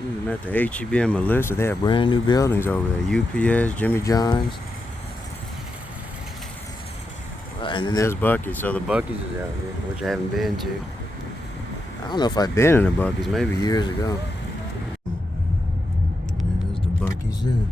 I'm at the HEB and Melissa. They have brand new buildings over there. UPS, Jimmy John's. And then there's Buc-ee's. So the Buc-ee's is out here, which I haven't been to. I don't know if I've been in a Buc-ee's, maybe years ago. There's the Buc-ee's there.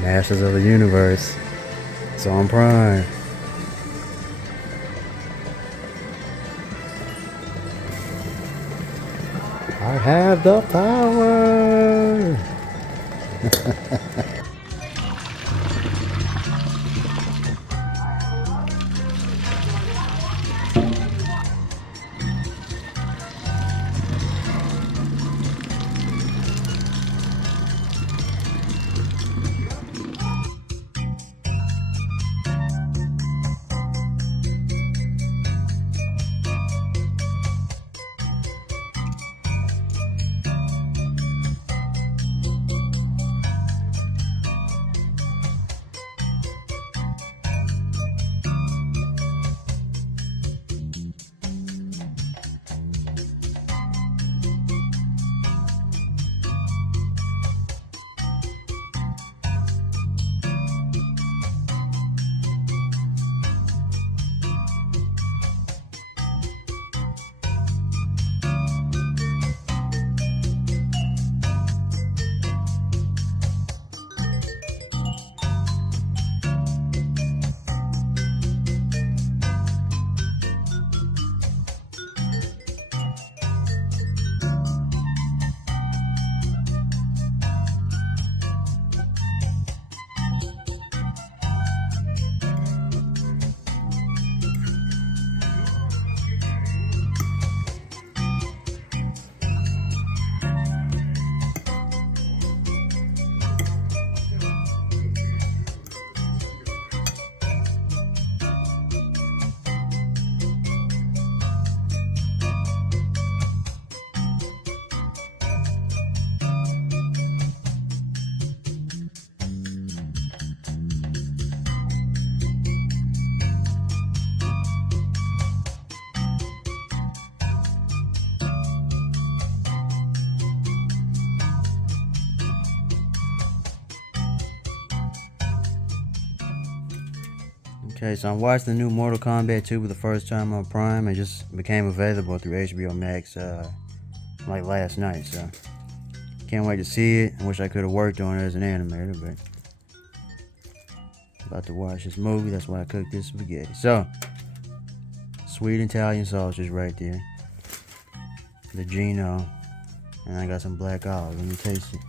Masters of the Universe. It's on Prime. I have the power. Okay, so I'm watching the new Mortal Kombat 2 for the first time on Prime. It just became available through HBO Max like last night, so can't wait to see it. I wish I could have worked on it as an animator, but about to watch this movie. That's why I cooked this spaghetti. So, sweet Italian sausage right there. The Gino. And I got some black olives. Let me taste it.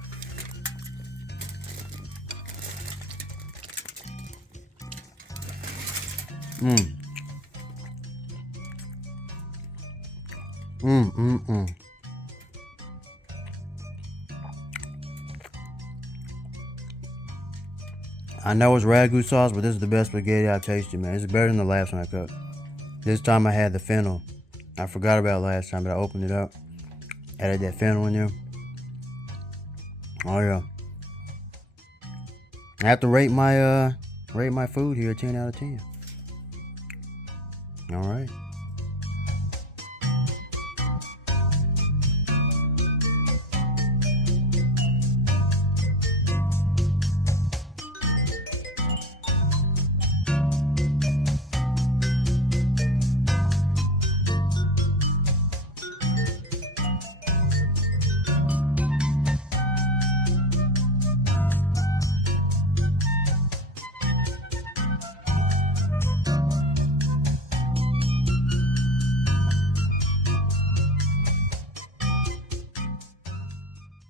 I know it's Ragu sauce, but this is the best spaghetti I've tasted, man. It's better than the last one I cooked. This time I had the fennel. I forgot about it last time, but I opened it up. Added that fennel in there. Oh yeah. I have to rate my food here 10 out of 10. All right.